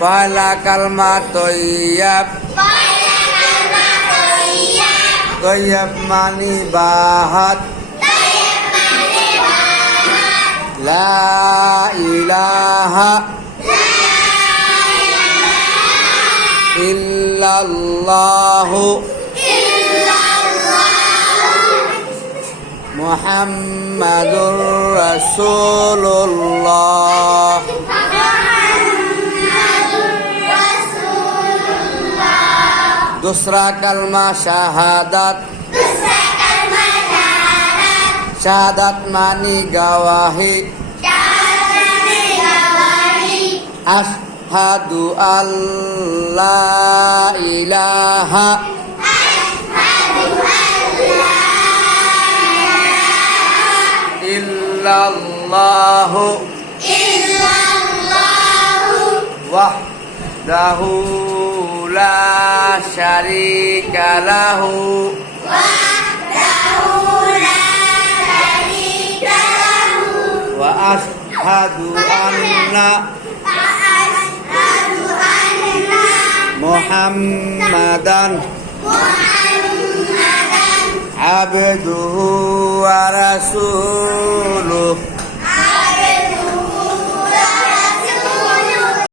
পয়লা কালমা তৈয়াব তৈয়াব মানি বাহাত লা ইলাহা ইল্লাল্লাহু মুহাম্মাদুর রাসূলুল্লাহ Tusrakal masyahadat. Tusrakal masyahadat. Syahadat mani gawahi. Syahadat mani gawahi. Ashadu an la ilaha. Ashadu an la ilaha. Illallahu. Illallahu. Wahdahu لا شريك له وحده لا شريك له وأشهد أن محمدا محمدا عبده ورسوله